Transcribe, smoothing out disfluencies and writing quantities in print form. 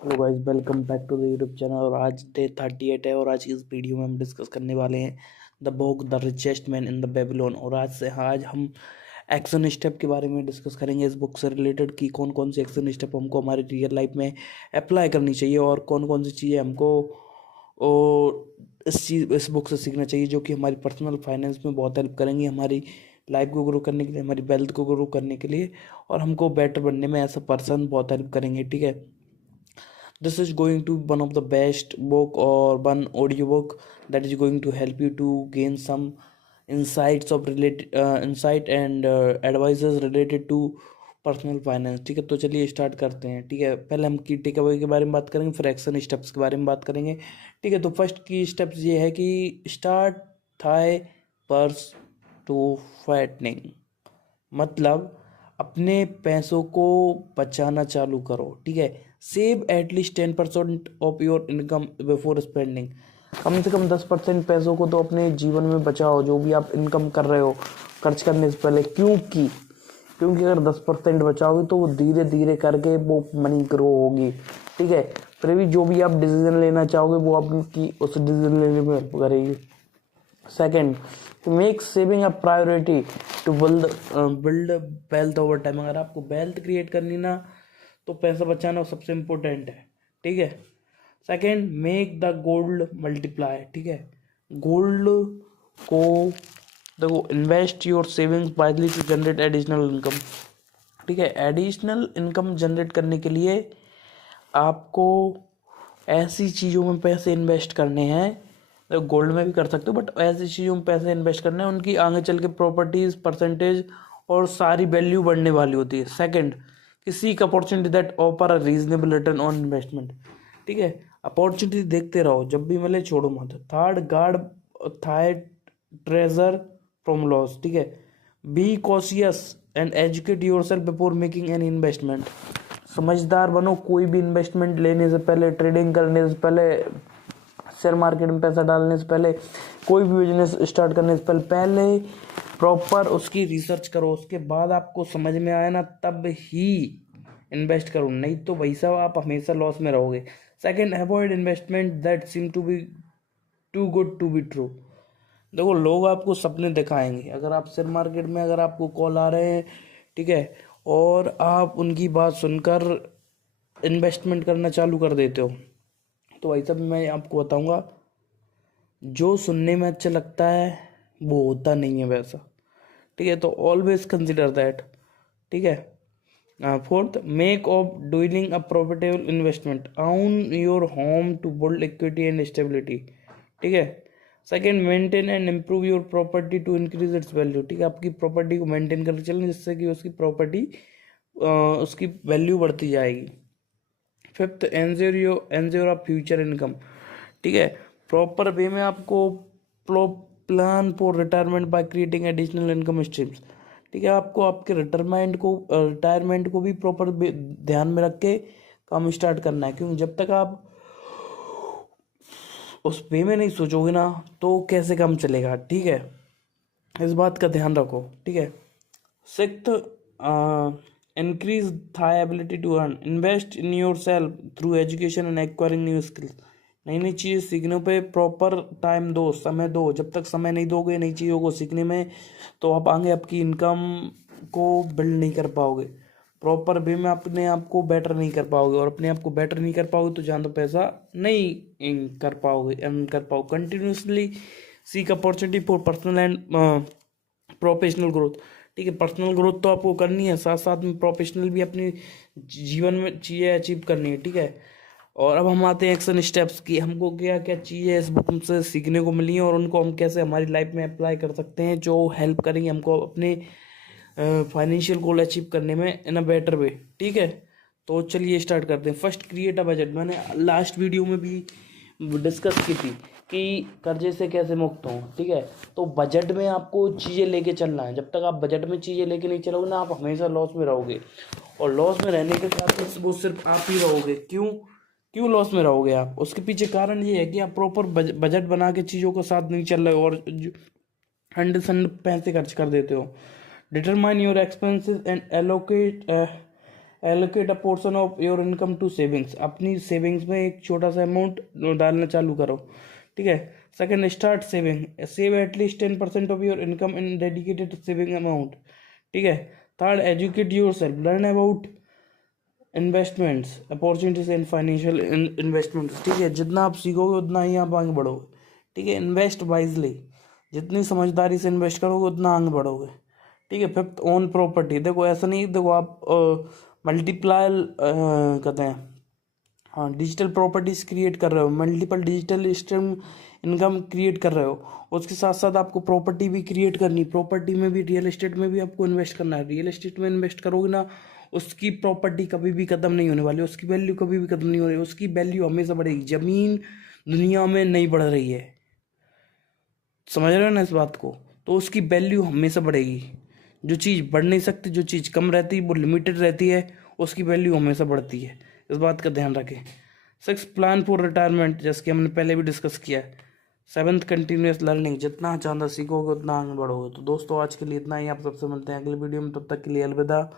Hello guys, welcome back to the YouTube channel. और आज day 38 है और आज की इस वीडियो में हम डिस्कस करने वाले हैं the book the richest man in the Babylon. और आज हम एक्शन स्टेप के बारे में डिस्कस करेंगे इस बुक से रिलेटेड कि कौन कौन से एक्शन स्टेप हमको हमारी रियल लाइफ में अप्लाई करनी चाहिए और कौन कौन सी चीज़ें हमको इस बुक से सीखना चाहिए जो कि हमारी पर्सनल फाइनेंस में बहुत हेल्प करेंगी, हमारी लाइफ को ग्रो करने के लिए, हमारी वेल्थ को ग्रो करने के लिए और हमको बेटर बनने में एज अ पर्सन बहुत हेल्प करेंगे। ठीक है, this is going to one of the best book or one audiobook that is going to help you to gain some insights of related insight and advices related to personal finance. ठीक है, तो चलिए start करते हैं। ठीक है, पहले हम की टेक अवे के बारे में बात करेंगे, फिर एक्शन स्टेप्स के बारे में बात करेंगे। ठीक है, तो फर्स्ट की स्टेप्स ये है कि start thy purse to fattening, मतलब अपने पैसों को बचाना चालू करो। ठीक है, save at least 10% of your income before spending. कम से कम 10% पैसों को तो अपने जीवन में बचाओ, जो भी आप इनकम कर रहे हो खर्च करने से पहले। क्योंकि अगर 10% बचाओगे तो वो धीरे धीरे करके वो मनी ग्रो होगी। ठीक है, फिर भी जो भी आप डिसीजन लेना चाहोगे वो आपकी उस डिसीजन लेने में हेल्प करेगी। Second, to make saving a priority to build wealth over time। अगर आपको वेल्थ क्रिएट करनी ना तो पैसा बचाना सबसे इम्पोर्टेंट है। ठीक है, second, make the gold multiply. ठीक है, गोल्ड को देखो, invest your savings wisely to generate additional income. ठीक है, एडिशनल इनकम जनरेट करने के लिए आपको ऐसी चीज़ों में पैसे इन्वेस्ट करने हैं, तो गोल्ड में भी कर सकते हो, बट ऐसी चीज़ों में पैसे इन्वेस्ट करने हैं उनकी आगे चल के प्रॉपर्टीज, परसेंटेज और सारी वैल्यू बढ़ने वाली होती है। सेकंड, कि seek opportunity that offer a reasonable return on investment. ठीक है, अपॉर्चुनिटी देखते रहो, जब भी मिले छोड़ो मत। Third, guard thy treasure from loss. ठीक है, be cautious and educate yourself before making an investment. समझदार बनो, कोई भी इन्वेस्टमेंट लेने से पहले, ट्रेडिंग करने से पहले, शेयर मार्केट में पैसा डालने से पहले, कोई भी बिजनेस स्टार्ट करने से पहले प्रॉपर उसकी रिसर्च करो। उसके बाद आपको समझ में आए ना तब ही इन्वेस्ट करो, नहीं तो भाई साहब आप हमेशा लॉस में रहोगे। Second, avoid investment that seem to be too good to be true. देखो, लोग आपको सपने दिखाएंगे, अगर आप शेयर मार्केट में अगर आपको कॉल आ रहे हैं, ठीक है, और आप उनकी बात सुनकर इन्वेस्टमेंट करना चालू कर देते हो, तो भाई साहब मैं आपको बताऊंगा, जो सुनने में अच्छा लगता है वो होता नहीं है वैसा। ठीक है, तो ऑलवेज कंसिडर दैट। ठीक है, fourth, make of doing a profitable investment on your home to build equity and stability. ठीक है, second, maintain and improve your property to increase its value. ठीक है, आपकी प्रॉपर्टी को मेंटेन करके चलें जिससे कि उसकी प्रॉपर्टी उसकी वैल्यू बढ़ती जाएगी। Fifth, ensure of future income. ठीक है, प्रॉपर वे में आपको plan for retirement by creating additional income streams. ठीक है, आपको आपके रिटायरमेंट को भी प्रॉपर ध्यान में रख के काम स्टार्ट करना है, क्योंकि जब तक आप उस वे में नहीं सोचोगे ना तो कैसे काम चलेगा। ठीक है, इस बात का ध्यान रखो। ठीक है, sixth, increase thy ability to earn. Invest in yourself through education and acquiring new skills. नई नई चीज़ें सीखने पे प्रॉपर टाइम दो, समय दो। जब तक समय नहीं दोगे नई चीज़ों को सीखने में तो आप आगे आपकी इनकम को बिल्ड नहीं कर पाओगे, प्रॉपर वे में अपने आप को बेटर नहीं कर पाओगे, और अपने आप को बेटर नहीं कर पाओगे तो जहाँ तो पैसा नहीं कर पाओगे, अर्न कर पाओगे। Continuously seek opportunity for personal and professional growth. ठीक है, पर्सनल ग्रोथ तो आपको करनी है, साथ साथ में प्रोफेशनल भी अपनी जीवन में चीज़ें अचीव करनी है। ठीक है, और अब हम आते हैं एक्शन स्टेप्स की, हमको क्या क्या चीज़ें इस बुक से सीखने को मिली हैं और उनको हम कैसे हमारी लाइफ में अप्लाई कर सकते हैं, जो हेल्प करेंगे हमको अपने फाइनेंशियल गोल अचीव करने में इन अ बेटर वे। ठीक है, तो चलिए स्टार्ट करते हैं। First, create a budget. मैंने लास्ट वीडियो में भी डिस्कस की थी कि कर्जे से कैसे मुक्त हों। ठीक है, तो बजट में आपको चीज़ें लेके चलना है। जब तक आप बजट में चीज़ें लेके नहीं चलोगे ना, आप हमेशा लॉस में रहोगे, और लॉस में रहने के साथ वो सिर्फ आप ही रहोगे। क्यों लॉस में रहोगे आप? उसके पीछे कारण ये है कि आप प्रॉपर बजट बना के चीज़ों के साथ नहीं चल रहे हो और हंड सन्ड पैसे खर्च कर देते हो। Determine your expenses and allocate allocate a portion of your income to savings, अपनी सेविंग्स में एक छोटा सा अमाउंट डालना चालू करो, ठीक है। Second, start saving, save at least 10% of your income in dedicated saving amount, ठीक है। Third, educate your self, learn about investments opportunities and financial investments, ठीक है। जितना आप सीखोगे उतना ही आप आगे बढ़ोगे, ठीक है। इन्वेस्ट वाइजली, जितनी समझदारी से इन्वेस्ट करोगे उतना आगे बढ़ोगे, ठीक है। फिफ्थ, ओन प्रॉपर्टी, देखो ऐसा नहीं, देखो आप मल्टीप्लाई कहते हैं, हाँ, डिजिटल प्रॉपर्टीज क्रिएट कर रहे हो, multiple digital stream income create कर रहे हो, उसके साथ साथ आपको प्रॉपर्टी भी क्रिएट करनी, प्रॉपर्टी में भी, रियल एस्टेट में भी आपको इन्वेस्ट करना है। रियल एस्टेट में इन्वेस्ट करोगे ना, उसकी प्रॉपर्टी कभी भी ख़त्म नहीं होने वाली, उसकी वैल्यू कभी भी ख़त्म नहीं हो रही, उसकी वैल्यू हमेशा बढ़ेगी। ज़मीन दुनिया में नहीं बढ़ रही है, समझ रहे हो ना इस बात को, तो उसकी वैल्यू हमेशा बढ़ेगी। जो चीज़ बढ़ नहीं सकती, जो चीज़ कम रहती है, वो लिमिटेड रहती है, उसकी वैल्यू हमेशा बढ़ती है, इस बात का ध्यान रखें। सिक्स, प्लान फॉर रिटायरमेंट, जैसे कि हमने पहले भी डिस्कस किया है। सेवन्थ, कंटिन्यूस लर्निंग, जितना ज़्यादा सीखोगे उतना आगे बढ़ोगे। तो दोस्तों आज के लिए इतना ही, आप सबसे मिलते हैं अगले वीडियो में, तब तक के लिए अलविदा।